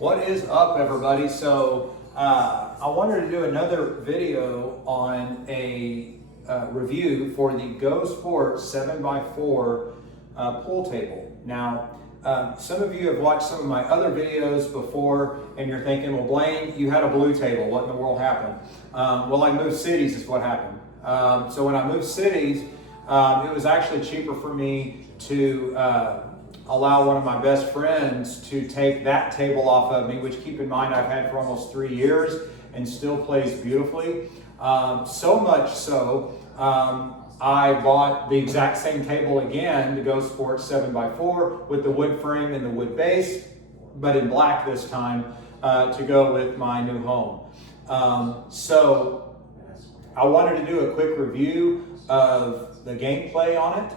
What is up, everybody? So I wanted to do another video on a review for the GoSports 7x4 pool table. Now, some of you have watched some of my other videos before and you're thinking, well, Blaine, you had a blue table. What in the world happened? Well, I moved cities is what happened. So when I moved cities, it was actually cheaper for me to allow one of my best friends to take that table off of me, which, keep in mind, I've had for almost 3 years and still plays beautifully. So much so, I bought the exact same table again, the GoSports 7x4 with the wood frame and the wood base, but in black this time, to go with my new home. So I wanted to do a quick review of the gameplay on it.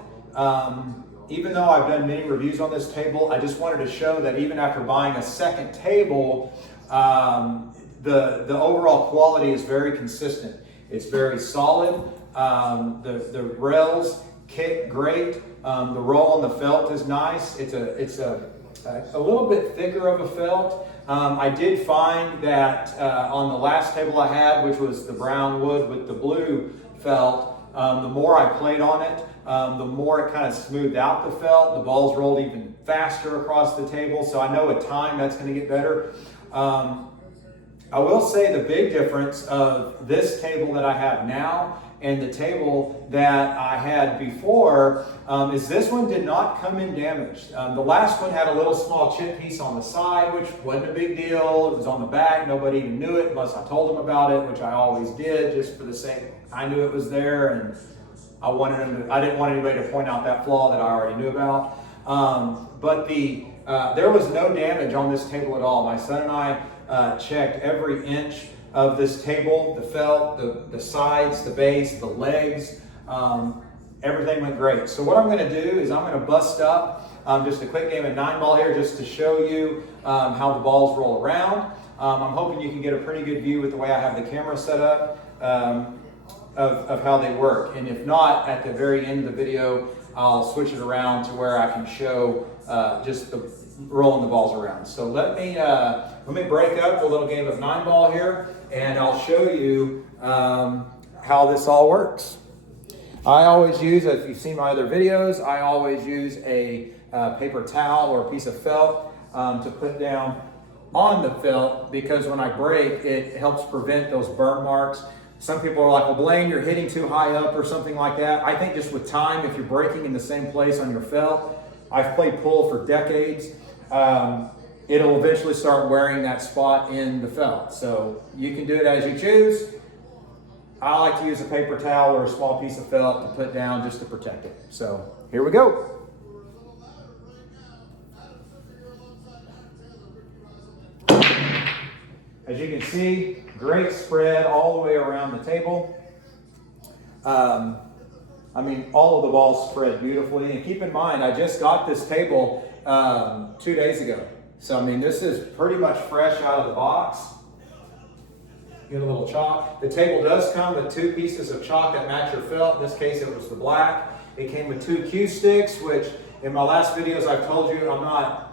Even though I've done many reviews on this table, I just wanted to show that even after buying a second table, the overall quality is very consistent. It's very solid. The rails kick great. The roll on the felt is nice. It's a little bit thicker of a felt. I did find that on the last table I had, which was the brown wood with the blue felt, the more I played on it, the more it kind of smoothed out the felt. The balls rolled even faster across the table, so I know with time that's going to get better. I will say the big difference of this table that I have now and the table that I had before is this one did not come in damaged. The last one had a little small chip piece on the side, which wasn't a big deal. It was on the back. Nobody even knew it unless I told them about it, which I always did, just for the sake. I knew it was there, and I didn't want anybody to point out that flaw that I already knew about. But there was no damage on this table at all. My son and I checked every inch of this table, the felt, the sides, the base, the legs. Everything went great. So what I'm going to do is I'm going to bust up just a quick game of 9-ball here just to show you how the balls roll around. I'm hoping you can get a pretty good view with the way I have the camera set up of how they work. And if not, at the very end of the video, I'll switch it around to where I can show just the rolling the balls around. So let me break up a little game of 9-ball here, and I'll show you how this all works. I always use, if you've seen my other videos, I always use a paper towel or a piece of felt to put down on the felt, because when I break, it helps prevent those burn marks. Some people are like, well, Blaine, you're hitting too high up or something like that. I think just with time, if you're breaking in the same place on your felt, I've played pool for decades, it'll eventually start wearing that spot in the felt. So you can do it as you choose. I like to use a paper towel or a small piece of felt to put down just to protect it. So here we go. As you can see, great spread all the way around the table. I mean, all of the balls spread beautifully. And keep in mind, I just got this table 2 days ago. So, I mean, this is pretty much fresh out of the box. Get a little chalk. The table does come with 2 pieces of chalk that match your felt. In this case, it was the black. It came with 2 cue sticks, which in my last videos I've told you I'm not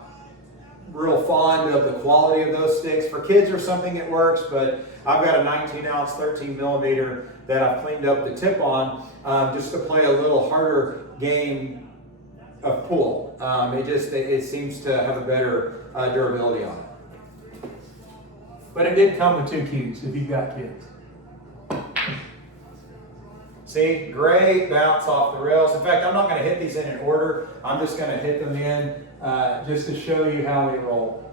real fond of the quality of those sticks. For kids or something it works, but I've got a 19-ounce 13mm that I've cleaned up the tip on just to play a little harder game of pool. It seems to have a better durability on it. But it did come with 2 cues if you've got kids. See, great bounce off the rails. In fact, I'm not going to hit these in order. I'm just going to hit them in just to show you how they roll.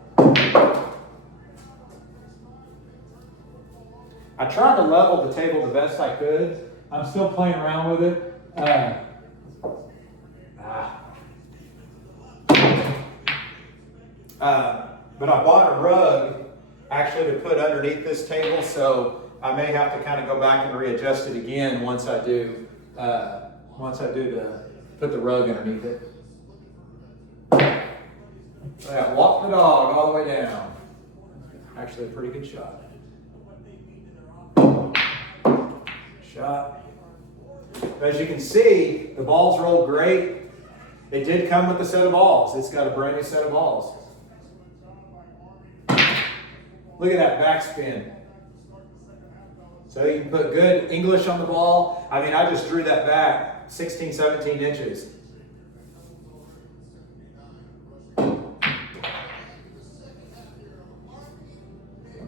I tried to level the table the best I could. I'm still playing around with it. But I bought a rug actually to put underneath this table, so I may have to kind of go back and readjust it again once I do put the rug underneath it. Yeah, walk the dog all the way down. Actually, a pretty good shot. As you can see, the balls rolled great. It did come with a set of balls. It's got a brand new set of balls. Look at that backspin. So you can put good English on the ball. I mean, I just drew that back 16, 17 inches. Comes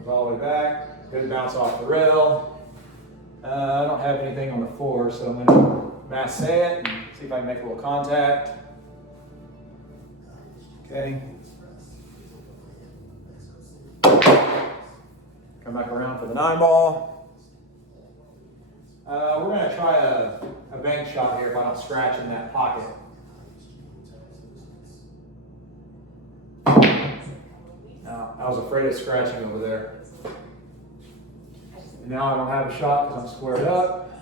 all the way back. Good bounce off the rail. I don't have anything on the floor, so I'm going to massé it and see if I can make a little contact. Okay. Come back around for the 9-ball. We're going to try a bank shot here if I don't scratch in that pocket. Now, I was afraid of scratching over there. And now I don't have a shot because I'm squared up.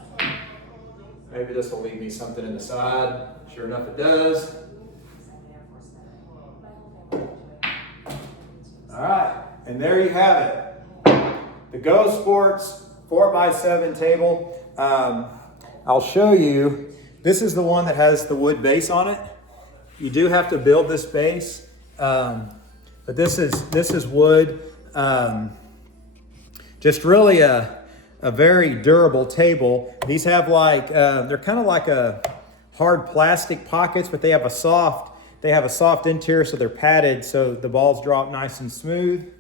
Maybe this will leave me something in the side. Sure enough, it does. All right, and there you have it. The GoSports 4x7 table. I'll show you. This is the one that has the wood base on it. You do have to build this base, but this is wood. Just really a very durable table. These have like they're kind of like a hard plastic pockets, but they have a soft interior, so they're padded, so the balls drop nice and smooth.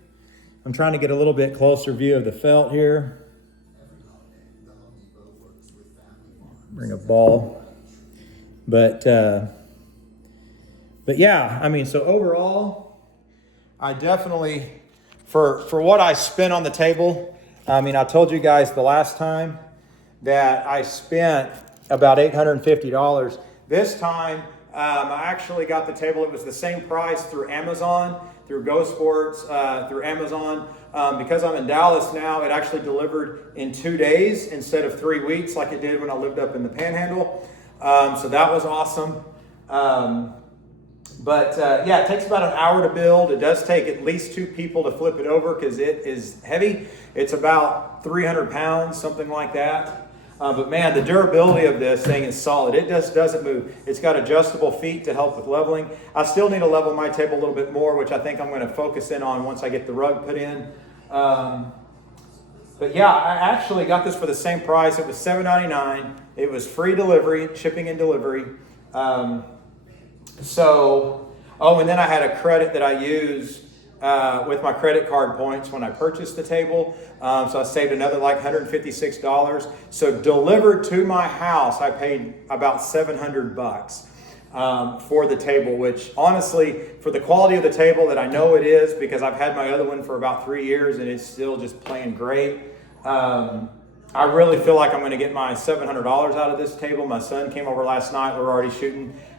I'm trying to get a little bit closer view of the felt here. Bring a ball, but yeah, I mean, so overall, I definitely, for what I spent on the table, I mean, I told you guys the last time that I spent about $850. This time, I actually got the table. It was the same price through Amazon, through GoSports, through Amazon. Because I'm in Dallas now, it actually delivered in 2 days instead of 3 weeks like it did when I lived up in the Panhandle. So that was awesome. Yeah, it takes about an hour to build. It does take at least 2 people to flip it over because it is heavy. It's about 300 pounds, something like that. But man, the durability of this thing is solid. It just doesn't move. It's got adjustable feet to help with leveling. I still need to level my table a little bit more, which I think I'm going to focus in on once I get the rug put in. But yeah, I actually got this for the same price. It was $7.99. It was free delivery, shipping and delivery. And then I had a credit that I used with my credit card points when I purchased the table. So I saved another like $156. So delivered to my house, I paid about $700 for the table, which honestly, for the quality of the table that I know it is, because I've had my other one for about 3 years and it's still just playing great. I really feel like I'm going to get my $700 out of this table. My son came over last night. We were already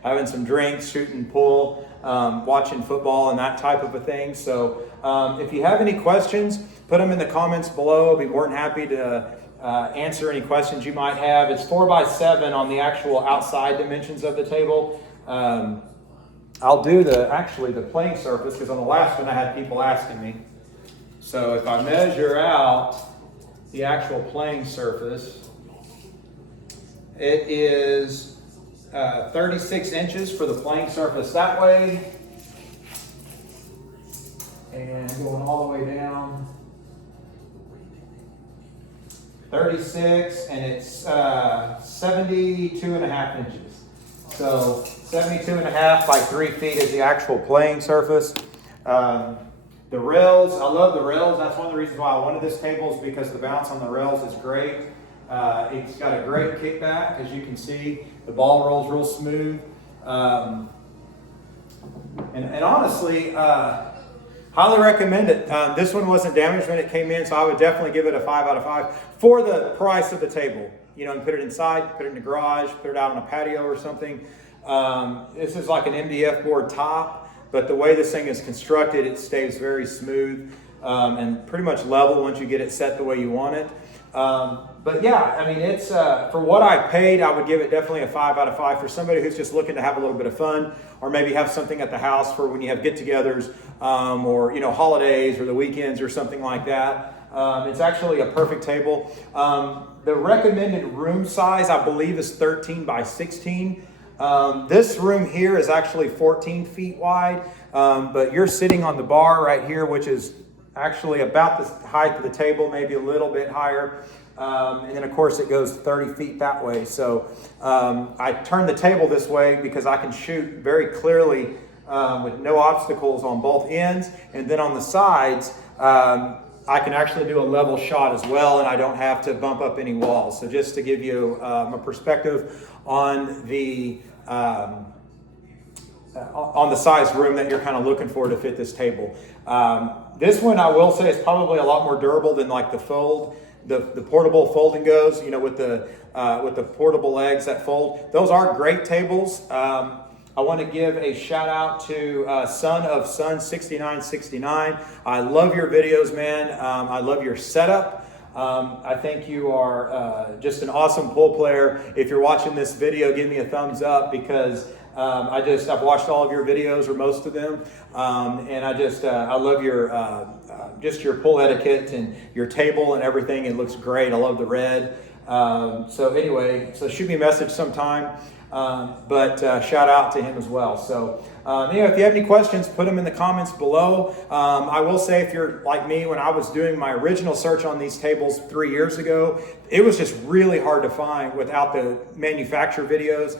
having some drinks, shooting pool, watching football and that type of a thing. So if you have any questions, put them in the comments below. I'll be more than happy to answer any questions you might have. It's 4x7 on the actual outside dimensions of the table. I'll do the playing surface because on the last one I had people asking me. So if I measure out the actual playing surface, it is 36 inches for the playing surface that way, and going all the way down 36, and it's 72.5 inches. So 72.5 by 3 feet is the actual playing surface. The rails, I love the rails. That's one of the reasons why I wanted this table, is because the bounce on the rails is great. It's got a great kickback. As you can see, the ball rolls real smooth. And honestly, highly recommend it. This one wasn't damaged when it came in, so I would definitely give it a 5 out of 5 for the price of the table. You know, and put it inside, put it in the garage, put it out on a patio or something. This is like an MDF board top. But the way this thing is constructed, it stays very smooth and pretty much level once you get it set the way you want it. But yeah, I mean, it's for what I paid, I would give it definitely a 5 out of 5 for somebody who's just looking to have a little bit of fun, or maybe have something at the house for when you have get-togethers or holidays or the weekends or something like that. It's actually a perfect table. The recommended room size, I believe, is 13 by 16. This room here is actually 14 feet wide, but you're sitting on the bar right here, which is actually about the height of the table, maybe a little bit higher. And then of course it goes 30 feet that way. So I turn the table this way because I can shoot very clearly with no obstacles on both ends. And then on the sides, I can actually do a level shot as well, and I don't have to bump up any walls. So just to give you a perspective on the size room that you're kind of looking for to fit this table. This one, I will say, is probably a lot more durable than like the portable folding goes, you know, with the portable legs that fold. Those are great tables. I want to give a shout out to Son of Sun 6969. I love your videos, man. I love your setup. I think you are just an awesome pool player. If you're watching this video, give me a thumbs up because I've watched all of your videos or most of them, and I love your just your pool etiquette and your table and everything. It looks great. I love the red. So anyway, so shoot me a message sometime. But shout out to him as well. So anyway, if you have any questions, put them in the comments below. I will say, if you're like me, when I was doing my original search on these tables 3 years ago, it was just really hard to find without the manufacturer videos.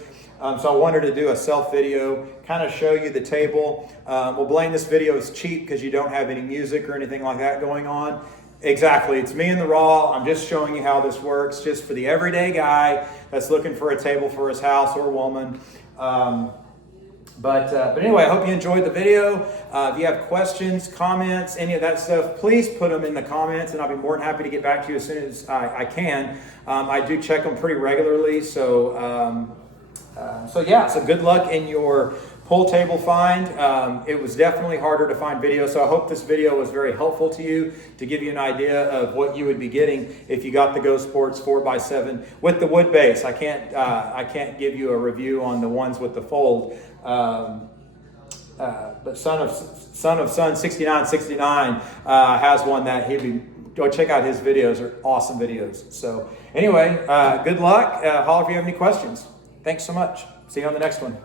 So I wanted to do a self video, kind of show you the table. Well, Blaine, this video is cheap because you don't have any music or anything like that going on. Exactly, it's me in the raw. I'm just showing you how this works, just for the everyday guy that's looking for a table for his house or woman. But anyway, I hope you enjoyed the video. If you have questions, comments, any of that stuff, please put them in the comments, and I'll be more than happy to get back to you as soon as I can. I do check them pretty regularly, so yeah. So good luck in your pool table find. It was definitely harder to find videos, so I hope this video was very helpful to you to give you an idea of what you would be getting if you got the GoSports 4x7 with the wood base. I can't give you a review on the ones with the fold, but Son of Sun 6969 has one that go check out his videos. They're awesome videos. So anyway, good luck. Holler if you have any questions. Thanks so much. See you on the next one.